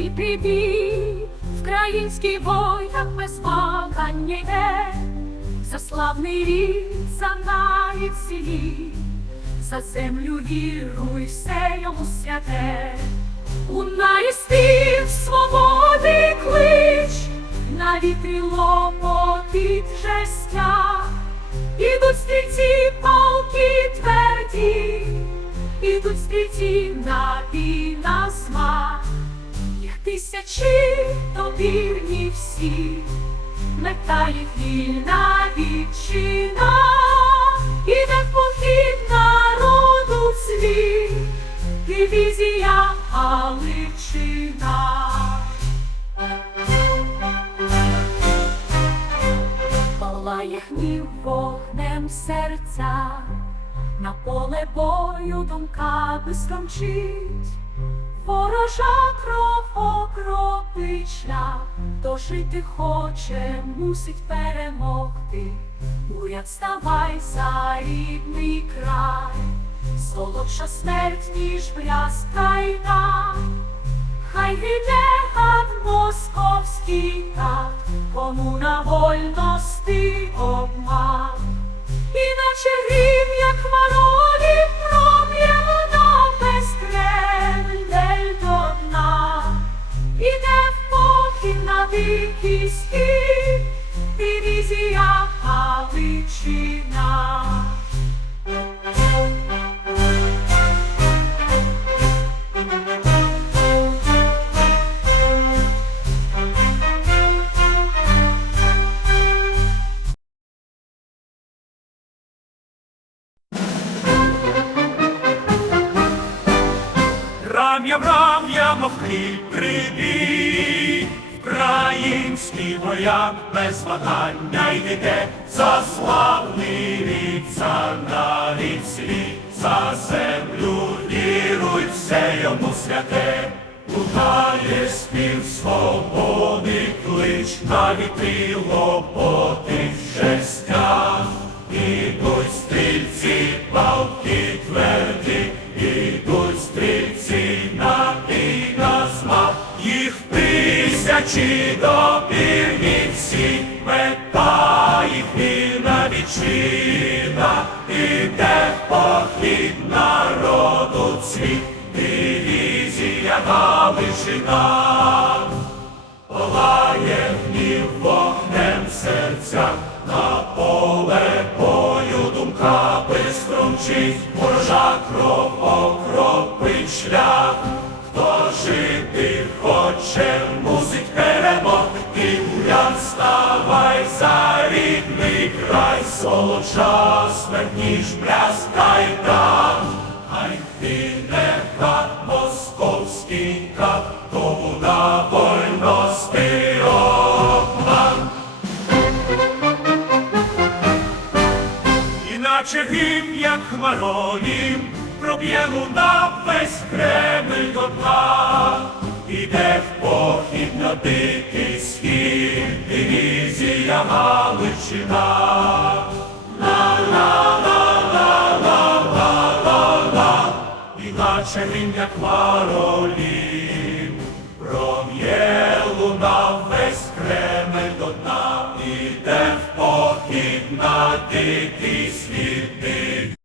свій прибій, Український воїнах без вагання йде, за славний рід, за навіть селі, за землю віру і все йому святе. Лунає спів свободи клич, на вітрі лопотить жестя, ідуть стрільці палки тверді, ідуть стрільці на бій на смак, їх тисячі добірні всі, мета їх вільна вітчина, іде похід народу світ, дивізія Галичина. Палає гнів вогнем серця, на поле бою думка бистром мчить, ворожа кров окропить шлях, хто жити хоче, мусить перемогти. Уряд ставай за рідний край, солодша смерть, ніж брязкайна. Хай гине гад московський так, кому на вольності обман. Іначе грім, схід, дивізія Галичина. Рам'я рам'я, мов хліб прибій, Український вояк без вагання йде. За славний рід, навіть світ, за землю віруй, все йому святе, лунає спів свободи клич, на віти лопоти шестя, тисячі допірні всі, мета їх вільна вітчина, іде похід народу цвіт, дивізія Галичина. Палає гнів вогнем серця, на поле бою думка бистро мчить, ворожа кров окропить шлях, хто жити хоче, мусить солодша смерть, ніж бляскай там, хай гине гад московський тому на вольності обман. Іначе гімн, як хмаронім, проб'є луна весь Кремль до дна. Іде в похід на дикий схід, дивізія Галичина. Іначе він, як маролів, пром'є луна весь Кремль до дна, іде в похід на дикий